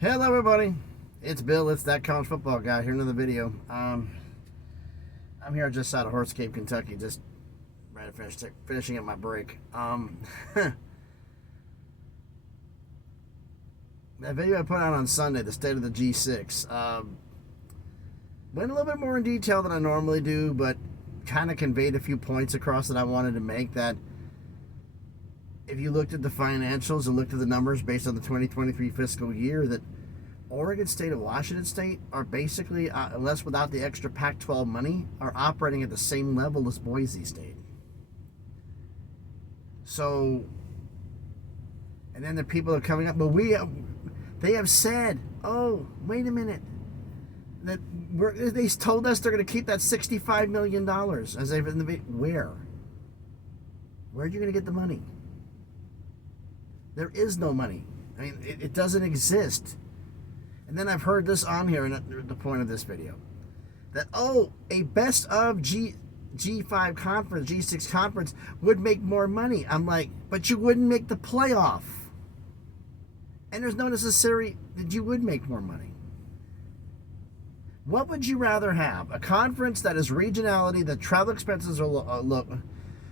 Hello everybody, it's Bill, it's that college football guy here in another video. I'm here just out of Horse Cave, Kentucky, just right finishing up my break. That video I put out on Sunday, the state of the G6, went a little bit more in detail than I normally do, but kind of conveyed a few points across that I wanted to make. That if you looked at the financials and looked at the numbers based on the 2023 fiscal year, that Oregon State and Washington State are basically, unless without the extra Pac-12 money, are operating at the same level as Boise State. So, and then the people are coming up, but they have said, oh, wait a minute, that they told us they're going to keep that $65 million. As they've in the where are you going to get the money? There is no money. I mean, it doesn't exist. And then I've heard this on here, and the point of this video, that, a best of G5 conference, G6 conference would make more money. I'm like, but you wouldn't make the playoff. And there's no necessary that you would make more money. What would you rather have? A conference that is regionality, the travel expenses are low,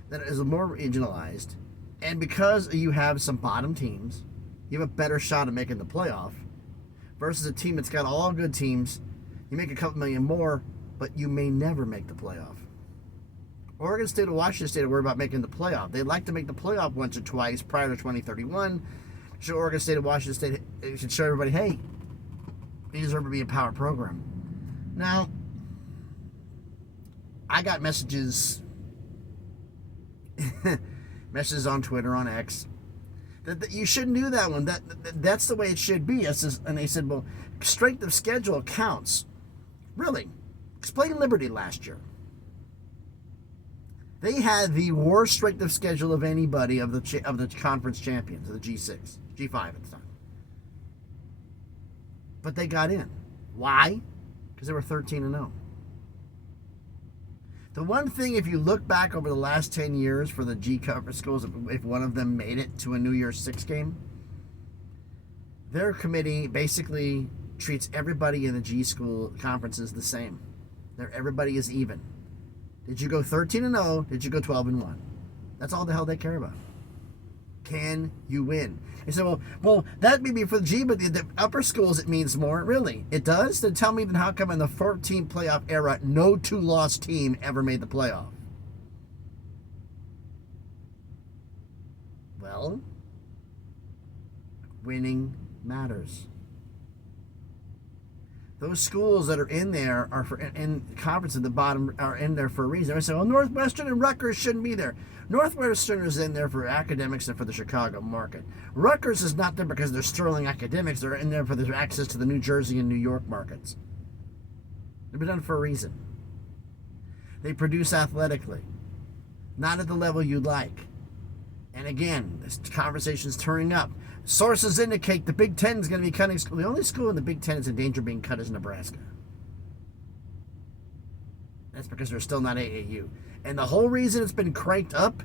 that is more regionalized, and because you have some bottom teams, you have a better shot at making the playoff, versus a team that's got all good teams. You make a couple million more, but you may never make the playoff. Oregon State and Washington State are worried about making the playoff. They'd like to make the playoff once or twice prior to 2031. So Oregon State and Washington State should show everybody, hey, you deserve to be a power program. Now, I got messages on Twitter, on X, that you shouldn't do that one. That's the way it should be. And they said, well, strength of schedule counts. Really? Explain Liberty last year. They had the worst strength of schedule of anybody of the conference champions, of the G6, G5 at the time. But they got in. Why? Because they were 13-0. The one thing, if you look back over the last 10 years for the G conference schools, if one of them made it to a New Year's Six game, their committee basically treats everybody in the G school conferences the same. Everybody is even. Did you go 13-0? Did you go 12-1? That's all the hell they care about. Can you win? They said, well, that may be for the G, but the upper schools it means more. Really? It does? Then tell me then how come in the 14 playoff era, no two-loss team ever made the playoff? Well, winning matters. Those schools that are in there are in conference at the bottom are in there for a reason. I say, well, Northwestern and Rutgers shouldn't be there. Northwestern is in there for academics and for the Chicago market. Rutgers is not there because they're sterling academics. They're in there for their access to the New Jersey and New York markets. They've been done for a reason. They produce athletically, not at the level you'd like. And again, this conversation is turning up. Sources indicate the Big Ten is going to be cutting school. The only school in the Big Ten is in danger of being cut is Nebraska. That's because they're still not AAU. And the whole reason it's been cranked up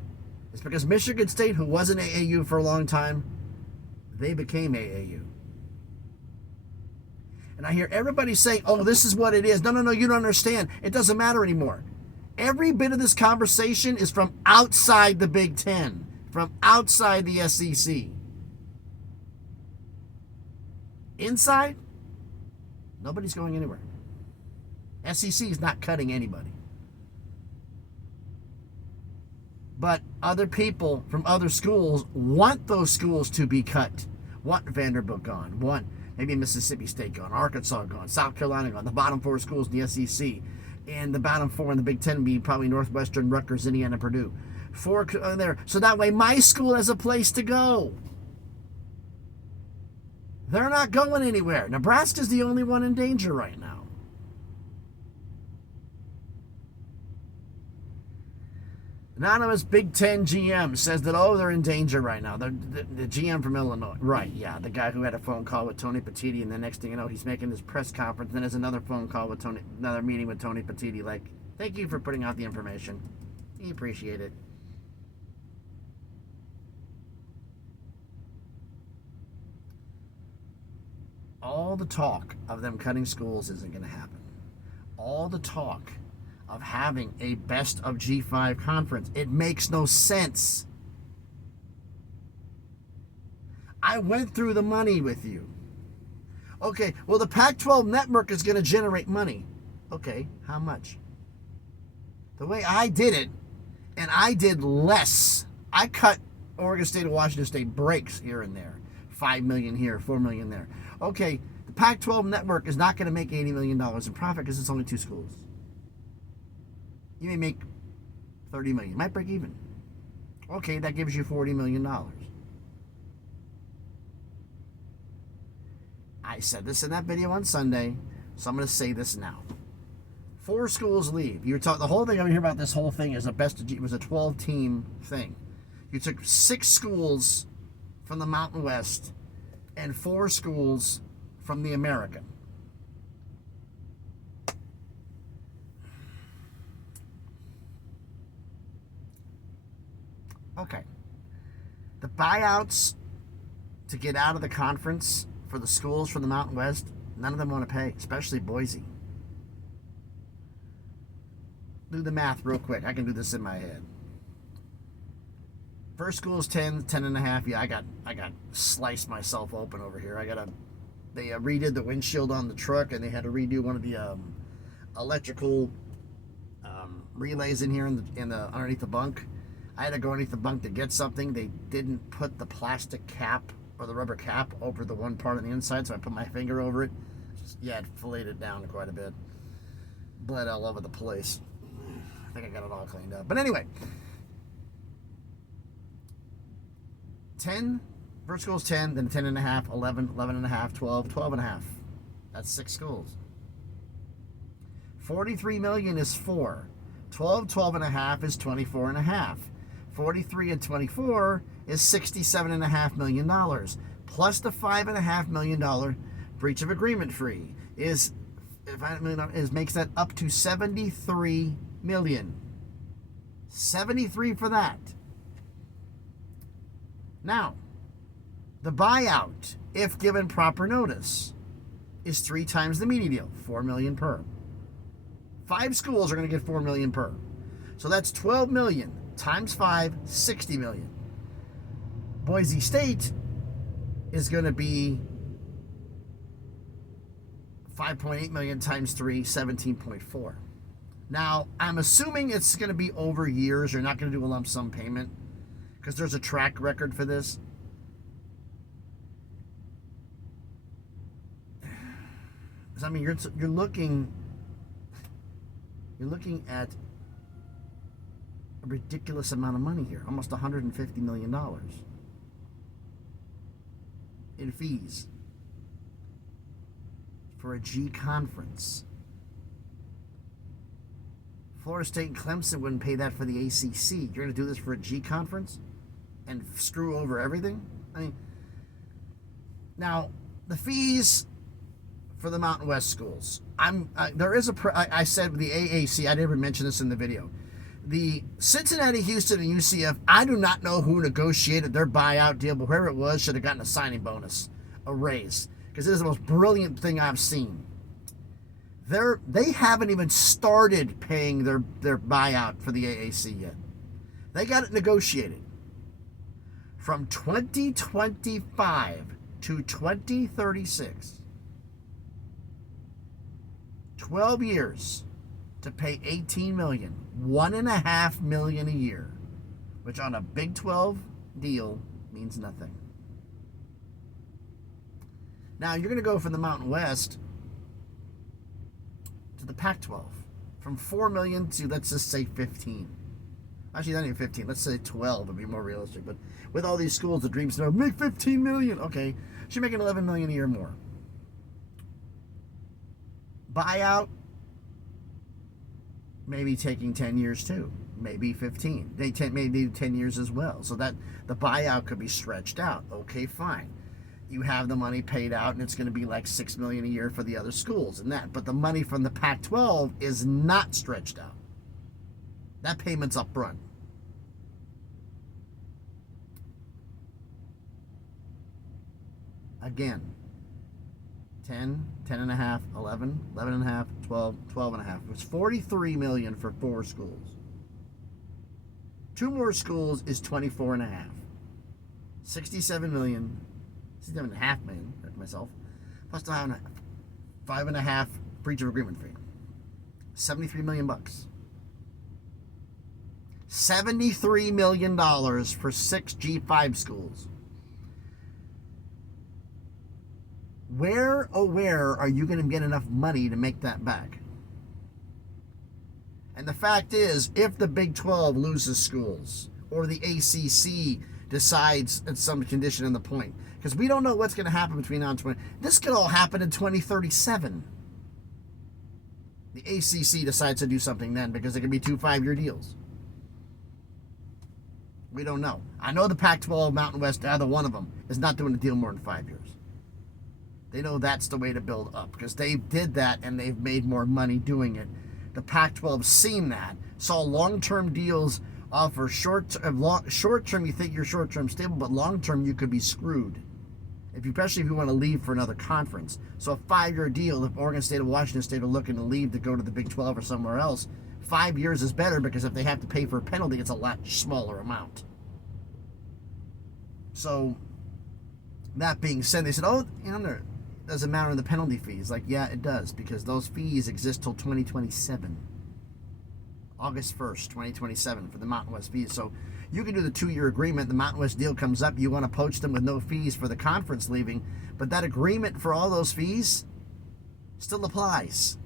is because Michigan State, who wasn't AAU for a long time, they became AAU. And I hear everybody saying, oh, this is what it is. No, you don't understand. It doesn't matter anymore. Every bit of this conversation is from outside the Big Ten, from outside the SEC. Inside, nobody's going anywhere. SEC is not cutting anybody. But other people from other schools want those schools to be cut. Want Vanderbilt gone. Want maybe Mississippi State gone. Arkansas gone. South Carolina gone. The bottom four schools in the SEC. And the bottom four in the Big Ten being probably Northwestern, Rutgers, Indiana, Purdue. Four there. So that way my school has a place to go. They're not going anywhere. Nebraska's the only one in danger right now. Anonymous Big Ten GM says that, they're in danger right now. The GM from Illinois. Right, yeah. The guy who had a phone call with Tony Petitti, and the next thing you know, he's making his press conference, and then there's another phone call with another meeting with Tony Petitti. Like, thank you for putting out the information. We appreciate it. all the talk of them cutting schools isn't going to happen. All the talk of having a best of G5 conference, it makes no sense. I went through the money with you. Okay, well, the Pac-12 network is going to generate money. Okay, how much? The way I did it, and I did less. I cut Oregon State and Washington State breaks here and there. $5 million here, $4 million there. Okay, the Pac-12 network is not going to make $80 million in profit because it's only 2 schools. You may make $30 million. You might break even. Okay, that gives you $40 million. I said this in that video on Sunday, so I'm going to say this now. 4 schools leave. You're talking the whole thing over here about this whole thing is a best. It was a 12-team thing. You took 6 schools from the Mountain West and 4 schools from the American. Okay. The buyouts to get out of the conference for the schools from the Mountain West, none of them want to pay, especially Boise. Do the math real quick. I can do this in my head. First school is 10 and a half. Yeah, I got sliced myself open over here. They redid the windshield on the truck, and they had to redo one of the electrical relays in here in the underneath the bunk. I had to go underneath the bunk to get something. They didn't put the plastic cap or the rubber cap over the one part on the inside, so I put my finger over it. It filleted it down quite a bit. Bled all over the place. I think I got it all cleaned up. But anyway, 10, first school is 10, then 10 and a half, 11, 11 and a half, 12, 12 and a half. That's 6 schools. 43 million is 4. 12, 12 and a half is 24 and a half. 43 and 24 is $67.5 million. Plus the $5.5 million breach of agreement fee is makes that up to 73 million. 73 for that. Now, the buyout, if given proper notice, is 3 times the media deal, $4 million per. 5 schools are going to get $4 million per. So that's $12 million times 5, $60 million. Boise State is going to be $5.8 million times 3, $17.4. Now, I'm assuming it's going to be over years. You're not going to do a lump sum payment because there's a track record for this. I mean, you're looking at a ridiculous amount of money here, almost $150 million in fees for a G conference. Florida State and Clemson wouldn't pay that for the ACC. You're going to do this for a G conference and screw over everything? I mean, now, the fees for the Mountain West schools. I said the AAC, I didn't mention this in the video. The Cincinnati, Houston, and UCF, I do not know who negotiated their buyout deal, but whoever it was should have gotten a signing bonus, a raise, because it is the most brilliant thing I've seen. They haven't even started paying their buyout for the AAC yet. They got it negotiated. From 2025 to 2036. 12 years to pay $18 million, $1.5 million a year, which on a Big 12 deal means nothing. Now you're going to go from the Mountain West to the Pac-12, from $4 million to, let's just say, 15. Actually, not even 15. Let's say 12 would be more realistic. But with all these schools, the dreams are make $15 million. Okay, she's making $11 million a year more. Buyout, maybe taking 10 years too, maybe 15. Maybe 10 years as well. So that the buyout could be stretched out. Okay, fine. You have the money paid out, and it's going to be like $6 million a year for the other schools and that. But the money from the Pac-12 is not stretched out. That payment's up front. Again, 10, 10 and a half, 11, 11 and a half, 12, 12 and a half. It was 43 million for 4 schools. 2 more schools is 24 and a half. 67 million, 67 and a half million, myself, plus the 5 and a half breach of agreement fee. 73 million bucks. $73 million for 6 G5 schools. Where, oh where, are you going to get enough money to make that back? And the fact is, if the Big 12 loses schools, or the ACC decides at some condition in the point, because we don't know what's going to happen between now and 20. This could all happen in 2037. The ACC decides to do something then, because it could be 2 5-year deals. We don't know. I know the Pac-12, Mountain West, either one of them, is not doing a deal more than 5 years. They know that's the way to build up, because they did that and they've made more money doing it. The Pac-12 seen that, saw long-term deals offer short-term. You think you're short-term stable, but long-term you could be screwed, especially if you want to leave for another conference. So a 5-year deal, if Oregon State or Washington State are looking to leave to go to the Big 12 or somewhere else, 5 years is better, because if they have to pay for a penalty, it's a lot smaller amount. So that being said, they said, oh, there doesn't matter in the penalty fees. Like, yeah, it does, because those fees exist till 2027. August 1st, 2027 for the Mountain West fees. So you can do the 2-year agreement. The Mountain West deal comes up. You want to poach them with no fees for the conference leaving. But that agreement for all those fees still applies.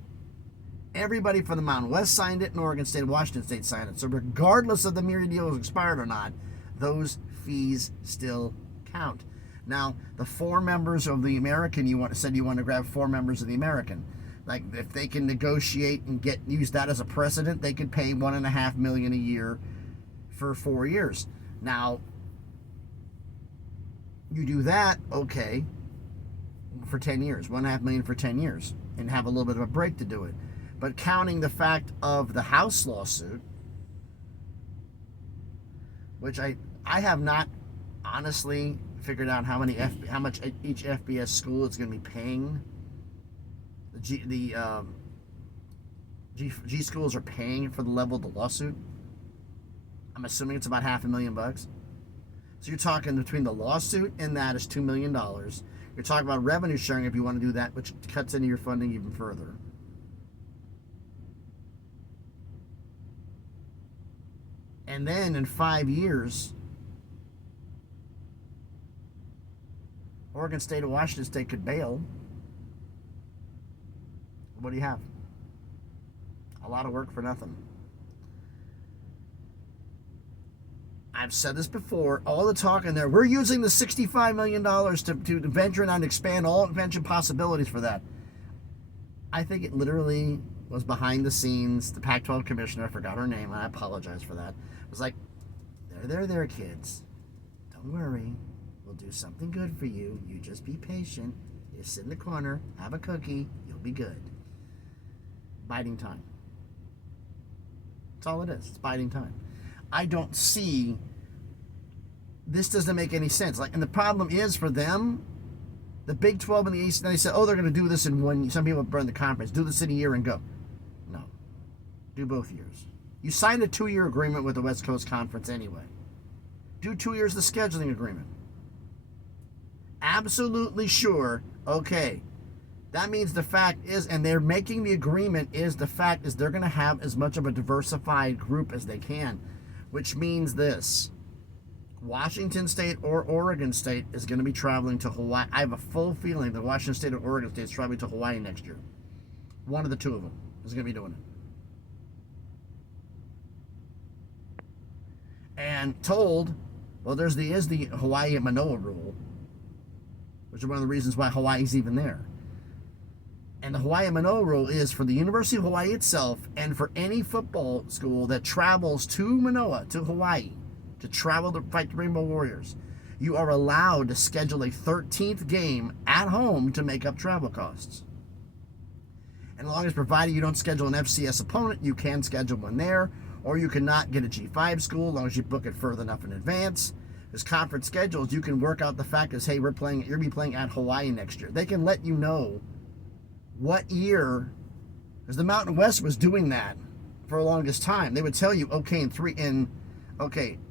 Everybody from the Mountain West signed it, and Oregon State and Washington State signed it. So regardless of the Myriad deal was expired or not, those fees still count. Now, the 4 members of the American, you want to grab 4 members of the American. Like, if they can negotiate and use that as a precedent, they could pay $1.5 million a year for 4 years. Now, you do that, okay, for 10 years, $1.5 million for 10 years, and have a little bit of a break to do it. But counting the fact of the House lawsuit, which I have not honestly figured out how much each FBS school is going to be paying. The G schools are paying for the level of the lawsuit. I'm assuming it's about $500,000. So you're talking between the lawsuit and that is $2 million. You're talking about revenue sharing if you want to do that, which cuts into your funding even further. And then in 5 years, Oregon State and Washington State could bail. What do you have? A lot of work for nothing. I've said this before, all the talk in there, we're using the $65 million to venture and expand all invention possibilities for that. I think it literally was behind the scenes. The Pac-12 commissioner, I forgot her name, and I apologize for that, was like, there, kids. Don't worry. We'll do something good for you. You just be patient. You sit in the corner, have a cookie, you'll be good. Biding time. That's all it is. It's biding time. I don't see, this doesn't make any sense. Like, and the problem is for them, the Big 12 and the ACC, they said, oh, they're going to do this in 1 year. Some people burn the conference. Do this in a year and go. No. Do both years. You signed a 2-year agreement with the West Coast Conference anyway. Do 2 years of the scheduling agreement. Absolutely sure, okay. That means the fact is, and they're making the agreement, is the fact is they're going to have as much of a diversified group as they can, which means this. Washington State or Oregon State is going to be traveling to Hawaii. I have a full feeling that Washington State or Oregon State is traveling to Hawaii next year. One of the 2 of them is going to be doing it. And told, well, is the Hawaii and Manoa rule, which is one of the reasons why Hawaii's even there. And the Hawaii and Manoa rule is for the University of Hawaii itself and for any football school that travels to Manoa, to Hawaii, to travel to fight the Rainbow Warriors, you are allowed to schedule a 13th game at home to make up travel costs. And as long as provided you don't schedule an FCS opponent, you can schedule one there, or you cannot get a G5 school as long as you book it further enough in advance. This conference schedules, you can work out the fact is, hey, you'll be playing at Hawaii next year. They can let you know what year, because the Mountain West was doing that for the longest time. They would tell you, okay,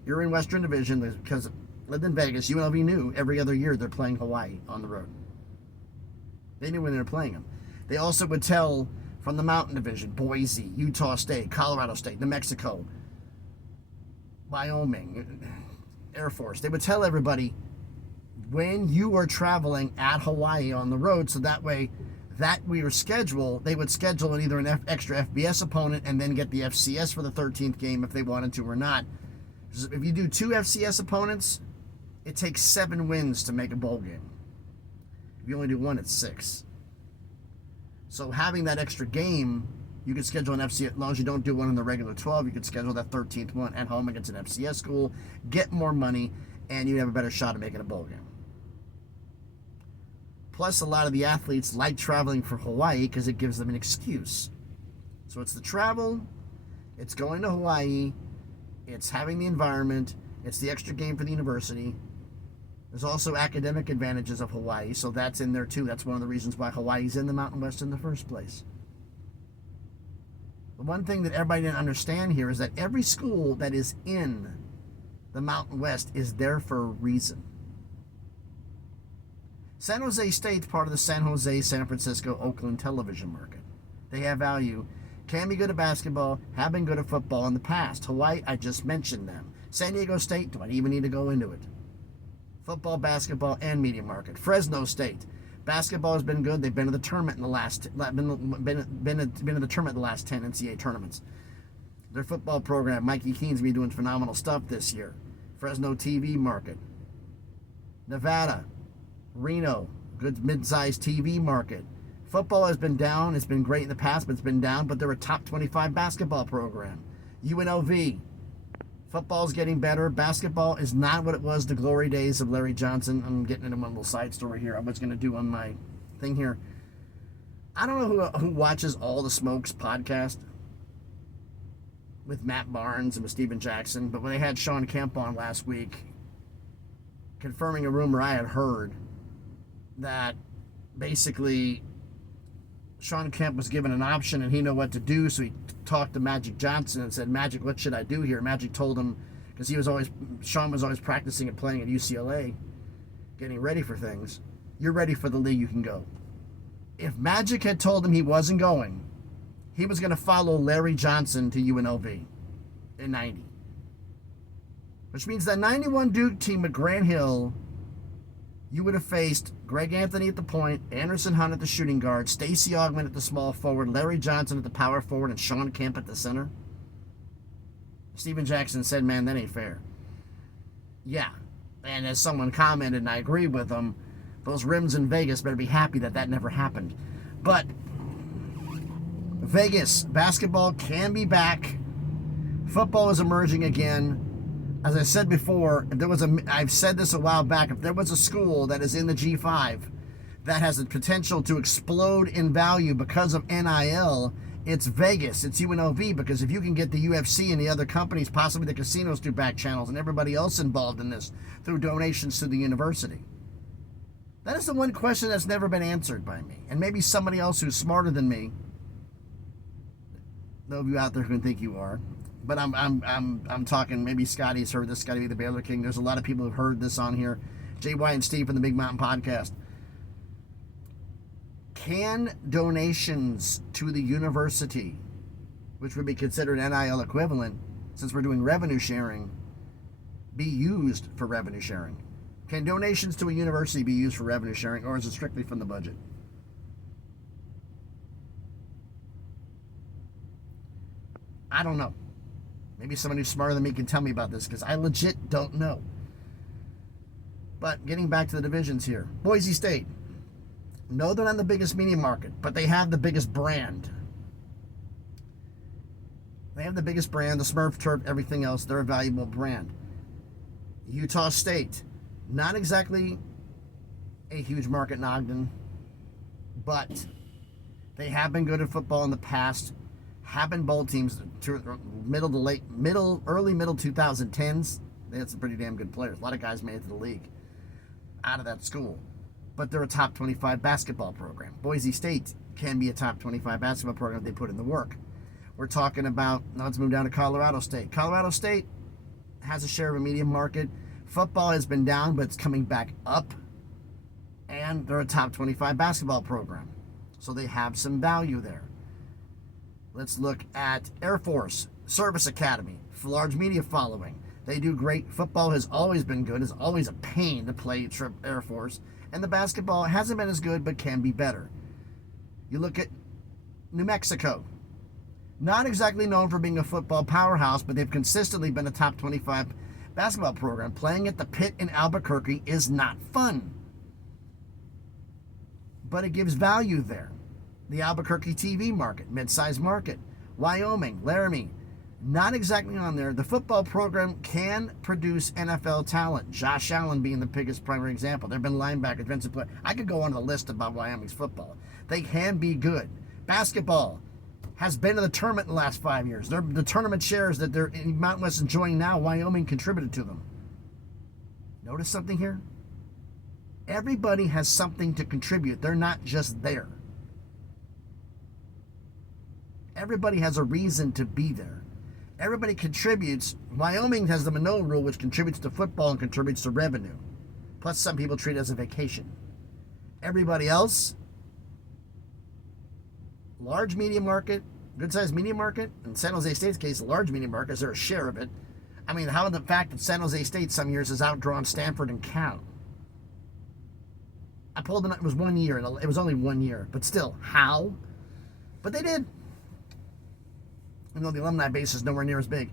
you're in Western Division because lived in Vegas. UNLV knew every other year they're playing Hawaii on the road. They knew when they were playing them. They also would tell from the Mountain Division, Boise, Utah State, Colorado State, New Mexico, Wyoming, Air Force. They would tell everybody when you are traveling at Hawaii on the road, so that way that we were scheduled, they would schedule either an extra FBS opponent and then get the FCS for the 13th game if they wanted to or not. If you do 2 FCS opponents, it takes 7 wins to make a bowl game. If you only do 1, it's 6. So having that extra game, you can schedule an FCS, as long as you don't do one in the regular 12, you can schedule that 13th one at home against an FCS school, get more money, and you have a better shot at making a bowl game. Plus, a lot of the athletes like traveling for Hawaii because it gives them an excuse. So it's the travel, it's going to Hawaii, it's having the environment, it's the extra game for the university. There's also academic advantages of Hawaii, so that's in there too. That's one of the reasons why Hawaii's in the Mountain West in the first place. The one thing that everybody didn't understand here is that every school that is in the Mountain West is there for a reason. San Jose State's part of the San Jose, San Francisco, Oakland television market. They have value, can be good at basketball, have been good at football in the past. Hawaii, I just mentioned them. San Diego State, do I even need to go into it? Football, basketball, and media market. Fresno State, basketball has been good. They've been to the tournament in the last been to the tournament in the last 10 NCAA tournaments. Their football program, Mikey Keen's been doing phenomenal stuff this year. Fresno TV market. Nevada, Reno, good mid-sized TV market. Football has been down. It's been great in the past, but it's been down. But they're a top 25 basketball program. UNLV. Football's getting better. Basketball is not what it was the glory days of Larry Johnson. I'm getting into one little side story here. I was going to do on my thing here. I don't know who watches All the Smokes podcast with Matt Barnes and with Steven Jackson, but when they had Sean Kemp on last week, confirming a rumor I had heard that basically Sean Kemp was given an option and he knew what to do, so he talked to Magic Johnson and said, Magic, what should I do here? Magic told him, because Sean was always practicing and playing at UCLA, getting ready for things. You're ready for the league, you can go. If Magic had told him he wasn't going, he was going to follow Larry Johnson to UNLV in 90. Which means that 91 Duke team at Grant Hill, you would have faced Greg Anthony at the point, Anderson Hunt at the shooting guard, Stacey Augmon at the small forward, Larry Johnson at the power forward, and Sean Kemp at the center. Steven Jackson said, man, that ain't fair. Yeah, and as someone commented, and I agree with them, those rims in Vegas better be happy that never happened. But Vegas, basketball can be back. Football is emerging again. As I said before, I've said this a while back, if there was a school that is in the G5 that has the potential to explode in value because of NIL, it's Vegas, it's UNLV, because if you can get the UFC and the other companies, possibly the casinos through back channels and everybody else involved in this through donations to the university. That is the one question that's never been answered by me. And maybe somebody else who's smarter than me, those of you out there who think you are, but I'm talking, maybe Scotty's heard this, Scotty the Baylor King. There's a lot of people who've heard this on here. JY and Steve from the Big Mountain Podcast. Can donations to the university, which would be considered NIL equivalent, since we're doing revenue sharing, be used for revenue sharing? Can donations to a university be used for revenue sharing, or is it strictly from the budget? I don't know. Maybe someone who's smarter than me can tell me about this, because I legit don't know. But getting back to the divisions here. Boise State. No, they're not the biggest media market, but they have the biggest brand. They have the biggest brand, the Smurf Turf, everything else. They're a valuable brand. Utah State. Not exactly a huge market in Ogden, but they have been good at football in the past. Have been bowl teams early middle 2010s. They had some pretty damn good players. A lot of guys made it to the league out of that school. But they're a top 25 basketball program. Boise State can be a top 25 basketball program if they put in the work. We're talking about, now let's move down to Colorado State. Colorado State has a share of a medium market. Football has been down, but it's coming back up. And they're a top 25 basketball program. So they have some value there. Let's look at Air Force Service Academy, large media following. They do great. Football has always been good. It's always a pain to play Air Force. And the basketball hasn't been as good, but can be better. You look at New Mexico. Not exactly known for being a football powerhouse, but they've consistently been a top 25 basketball program. Playing at the Pit in Albuquerque is not fun. But it gives value there. The Albuquerque TV market, mid-sized market. Wyoming, Laramie, not exactly on there. The football program can produce NFL talent. Josh Allen being the biggest primary example. There have been linebackers, defensive players. I could go on the list about Wyoming's football. They can be good. Basketball has been to the tournament in the last 5 years. The tournament shares that they're in Mountain West enjoying now, Wyoming contributed to them. Notice something here? Everybody has something to contribute. They're not just there. Everybody has a reason to be there. Everybody contributes. Wyoming has the Minot rule, which contributes to football and contributes to revenue. Plus, some people treat it as a vacation. Everybody else, large media market, good-sized media market. In San Jose State's case, a large media market, is there a share of it? I mean, how the fact that San Jose State some years has outdrawn Stanford and Cal? I pulled it was 1 year. It was only 1 year. But still, how? But they did. Even though the alumni base is nowhere near as big.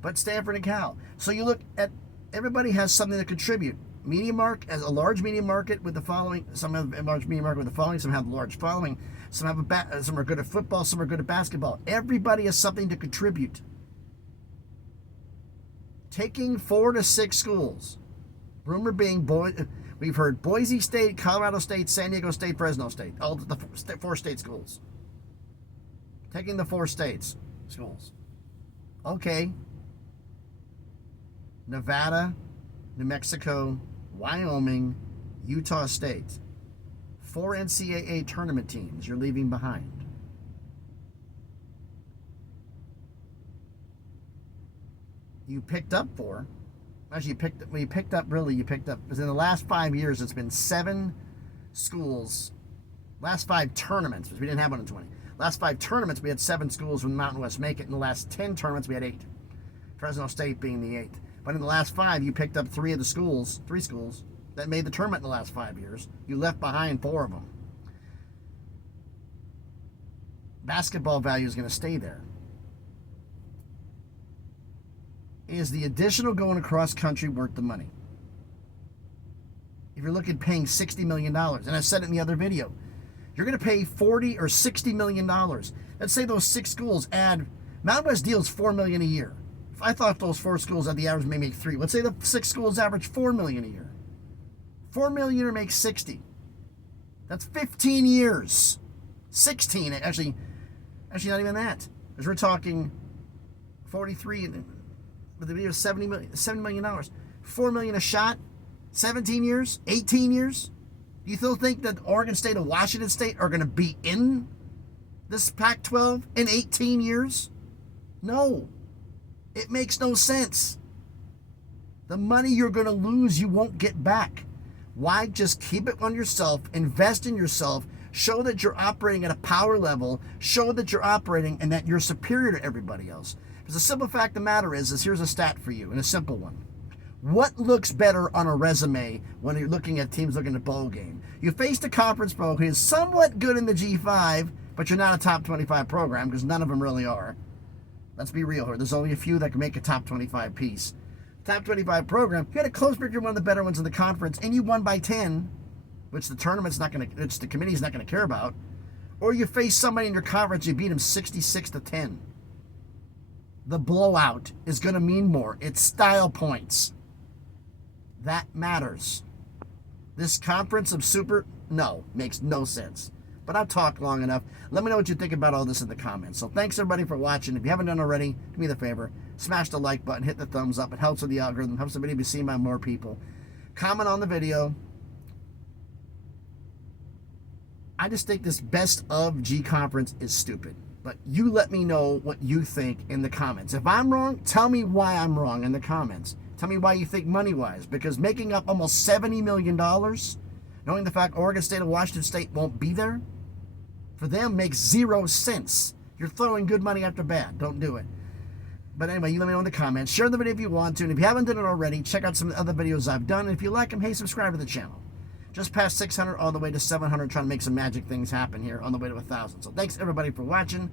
But Stanford and Cal. So you look at, everybody has something to contribute. Media market, as a large media market with the following. Some have a large media market with the following. Some have a large following. Some have some are good at football. Some are good at basketball. Everybody has something to contribute. Taking 4 to 6 schools. Rumor being, we've heard Boise State, Colorado State, San Diego State, Fresno State. All the 4 state schools. Taking the 4 states schools. Okay. Nevada, New Mexico, Wyoming, Utah State. 4 NCAA tournament teams you're leaving behind. You picked up 4. Actually, you picked up, because in the last 5 years, it's been 7 schools. Last 5 tournaments, because we didn't have one in 20. Last 5 tournaments, we had 7 schools from the Mountain West make it. In the last 10 tournaments, we had 8. Fresno State being the 8th. But in the last 5, you picked up 3 schools that made the tournament in the last 5 years. You left behind 4 of them. Basketball value is going to stay there. Is the additional going across country worth the money? If you're looking at paying $60 million, and I said it in the other video, you're going to pay $40 or $60 million. Let's say those 6 schools add, Mountain West deals $4 million a year. If I thought those 4 schools at the average may make 3, let's say the 6 schools average $4 million a year. $4 million a year makes 60. That's 15 years. 16, actually not even that. Because we're talking 43, but the video is $70 million. $4 million a shot, 17 years, 18 years. Do you still think that Oregon State and Washington State are going to be in this Pac-12 in 18 years? No. It makes no sense. The money you're going to lose, you won't get back. Why just keep it on yourself, invest in yourself, show that you're operating at a power level, show that you're operating and that you're superior to everybody else. Because the simple fact of the matter is here's a stat for you, and a simple one. What looks better on a resume when you're looking at teams looking at bowl game? You faced a conference pro who is somewhat good in the G5, but you're not a top 25 program because none of them really are. Let's be real here. There's only a few that can make a top 25 piece. Top 25 program, you had a close break, you're one of the better ones in the conference, and you won by 10, which the tournament's not going to, which the committee's not going to care about. Or you face somebody in your conference, you beat them 66 to 10. The blowout is going to mean more. It's style points. That matters. This conference of makes no sense. But I've talked long enough. Let me know what you think about all this in the comments. So thanks everybody for watching. If you haven't done already, do me the favor, smash the like button, hit the thumbs up. It helps with the algorithm, helps the video be seen by more people. Comment on the video. I just think this best of G conference is stupid. But you let me know what you think in the comments. If I'm wrong, tell me why I'm wrong in the comments. Tell me why you think money-wise. Because making up almost $70 million, knowing the fact Oregon State and Washington State won't be there, for them makes 0 sense. You're throwing good money after bad. Don't do it. But anyway, you let me know in the comments. Share the video if you want to. And if you haven't done it already, check out some of the other videos I've done. And if you like them, hey, subscribe to the channel. Just past 600 all the way to 700, trying to make some magic things happen here on the way to 1,000. So thanks everybody for watching.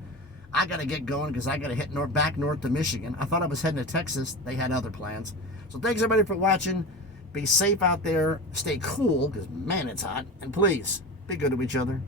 I got to get going because I got to hit back north to Michigan. I thought I was heading to Texas. They had other plans. So thanks everybody for watching. Be safe out there. Stay cool because, man, it's hot. And please, be good to each other.